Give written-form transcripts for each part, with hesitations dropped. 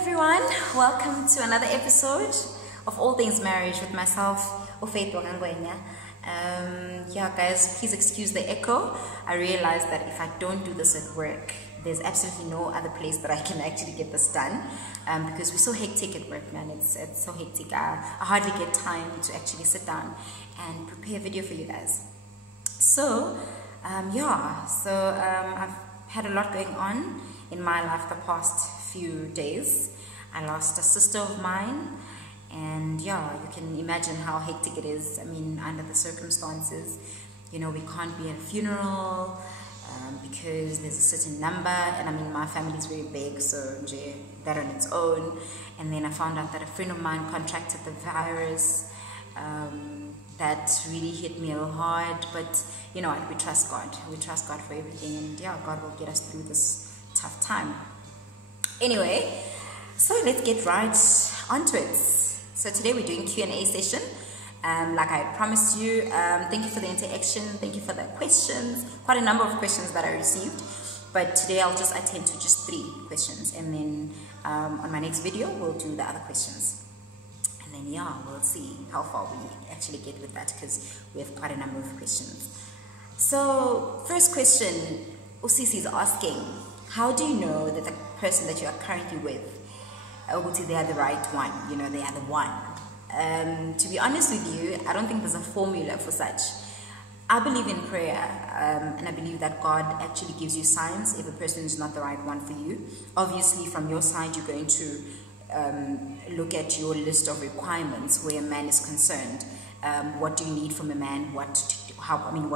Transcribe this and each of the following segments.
everyone, welcome to another episode of All Things Marriage with myself, Faith Wangangwenya. Yeah guys, please excuse the echo. I realized that if I don't do this at work, there's absolutely no other place that I can actually get this done, because we're so hectic at work, man. It's so hectic. I hardly get time to actually sit down and prepare a video for you guys. So I've had a lot going on in my life the past few days. I lost a sister of mine, and yeah, you can imagine how hectic it is. I mean, under the circumstances, you know, we can't be at a funeral because there's a certain number, and I mean, my family is very big, so that on its own. And then I found out that a friend of mine contracted the virus. That really hit me a little hard, but you know what, we trust God. We trust God for everything, and yeah, God will get us through this tough time. Anyway, so let's get right onto it. So today we're doing Q&A session. Like I promised you, thank you for the interaction, thank you for the questions, quite a number of questions that I received, but today I'll just attend to just 3 questions, and then on my next video we'll do the other questions. And then yeah, we'll see how far we actually get with that, because we have quite a number of questions. So first question, Usisi is asking, how do you know that the person that you are currently with, they are the right one, you know, they are the one? To be honest with you, I don't think there's a formula for such. I believe in prayer, and I believe that God actually gives you signs if a person is not the right one for you. Obviously from your side, you're going to look at your list of requirements where a man is concerned. What do you need from a man? What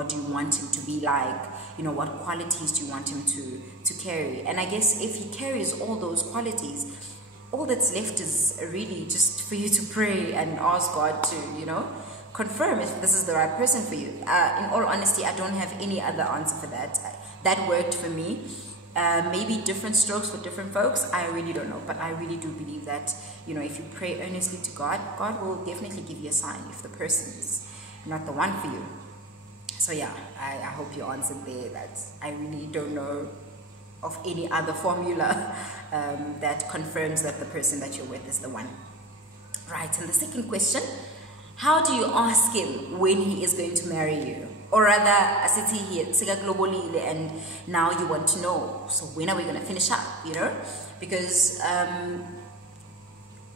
do you want him to be like? You know, what qualities do you want him to carry? And I guess if he carries all those qualities, all that's left is really just for you to pray and ask God to, you know, confirm if this is the right person for you. In all honesty, I don't have any other answer for that. That worked for me. Maybe different strokes for different folks, I really don't know, but I really do believe that, you know, if you pray earnestly to God, God will definitely give you a sign if the person is not the one for you. So yeah, I hope you answered there. That I really don't know of any other formula that confirms that the person that you're with is the one. Right, and the second question, how do you ask him when he is going to marry you? Or rather, and now you want to know, so when are we going to finish up, you know? Because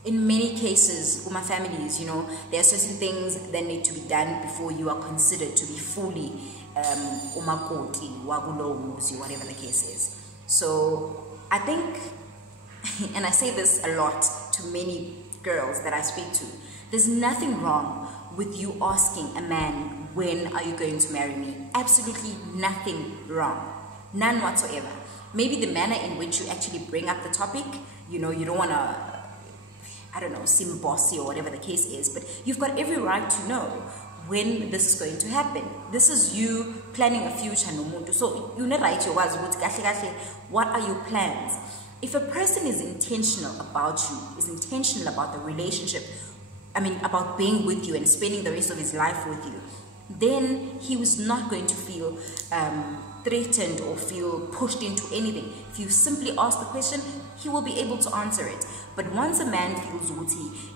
in many cases, with my families, you know, there are certain things that need to be done before you are considered to be fully umakoti, wagulomuzi, whatever the case is. So I think, and I say this a lot to many girls that I speak to, there's nothing wrong with you asking a man, when are you going to marry me? Absolutely nothing wrong. None whatsoever. Maybe the manner in which you actually bring up the topic, you know, you don't want to, I don't know, seem bossy or whatever the case is, but you've got every right to know when this is going to happen. This is you planning a future no muntu. So you need right your words. What are your plans? If a person is intentional about you, is intentional about the relationship, I mean about being with you and spending the rest of his life with you, then he was not going to feel threatened or feel pushed into anything. If you simply ask the question, he will be able to answer it. But once a man feels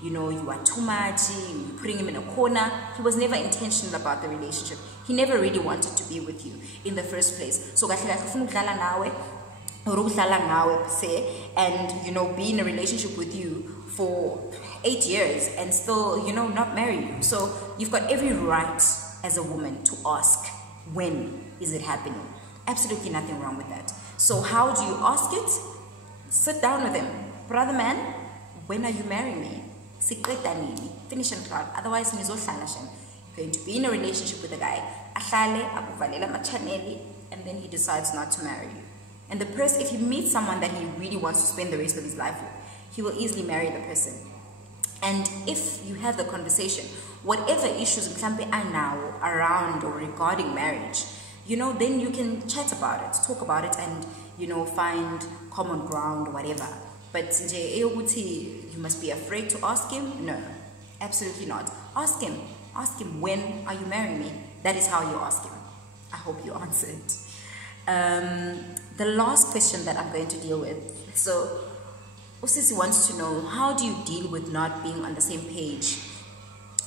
you know, you are too much, you're putting him in a corner, he was never intentional about the relationship. He never really wanted to be with you in the first place. So and you know, be in a relationship with you for 8 years and still, you know, not marry you. So you've got every right as a woman to ask, when is it happening? Absolutely nothing wrong with that. So how do you ask it? Sit down with him. Brother man, when are you marrying me? Finish and cloud. Otherwise, you're going to be in a relationship with a guy, and then he decides not to marry you. And the person, if he meets someone that he really wants to spend the rest of his life with, he will easily marry the person. And if you have the conversation, whatever issues are now around or regarding marriage, you know, then you can chat about it, talk about it, and, you know, find common ground or whatever. But you must be afraid to ask him? No, absolutely not. Ask him. Ask him, when are you marrying me? That is how you ask him. I hope you answered. The last question that I'm going to deal with. So Usisi wants to know, how do you deal with not being on the same page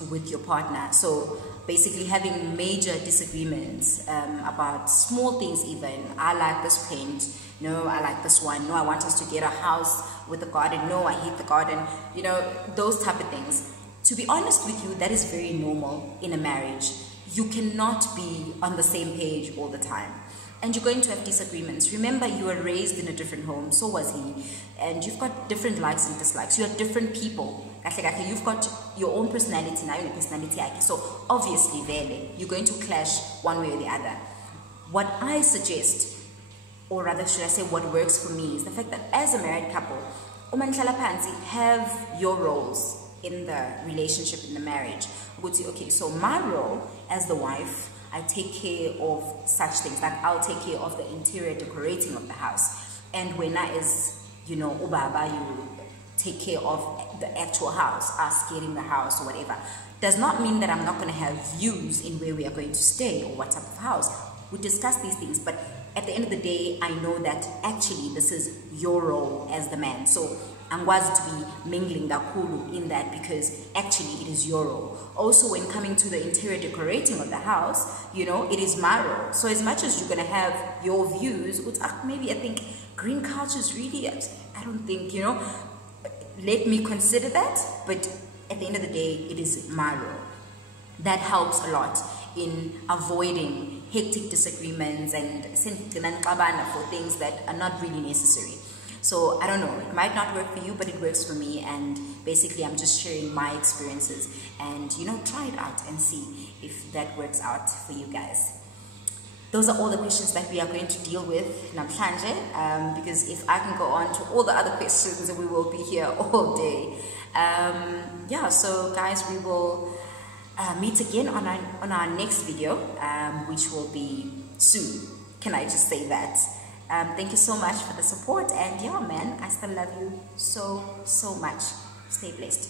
with your partner? So basically having major disagreements about small things even. I like this paint. No, I like this one. No, I want us to get a house with a garden. No, I hate the garden. You know, those type of things. To be honest with you, that is very normal in a marriage. You cannot be on the same page all the time. And you're going to have disagreements. Remember, you were raised in a different home, so was he. And you've got different likes and dislikes. You are different people. You've got your own personality, now your personality. So obviously, you're going to clash one way or the other. What I suggest, or rather should I say what works for me, is the fact that as a married couple, have your roles in the relationship, in the marriage. Okay, so my role as the wife, I take care of such things, like I'll take care of the interior decorating of the house. And when I is, you know, ubaba, you take care of the actual house, us getting the house or whatever. Does not mean that I'm not going to have views in where we are going to stay or what type of house. We discuss these things, but at the end of the day, I know that actually this is your role as the man. So I'm going to be mingling dakulu in that, because actually it is your role. Also, when coming to the interior decorating of the house, you know, it is my role. So as much as you're going to have your views, maybe I think green couch is really, I don't think, you know, let me consider that. But at the end of the day, it is my role. That helps a lot in avoiding hectic disagreements and for things that are not really necessary. So I don't know, it might not work for you, but it works for me. And basically I'm just sharing my experiences, and you know, try it out and see if that works out for you guys. Those are all the questions that we are going to deal with namhlanje, because if I can go on to all the other questions, we will be here all day. Yeah, so guys, we will meet again on our next video, which will be soon. Can I just say that? Thank you so much for the support, and yeah, man, I still love you so much. Stay blessed.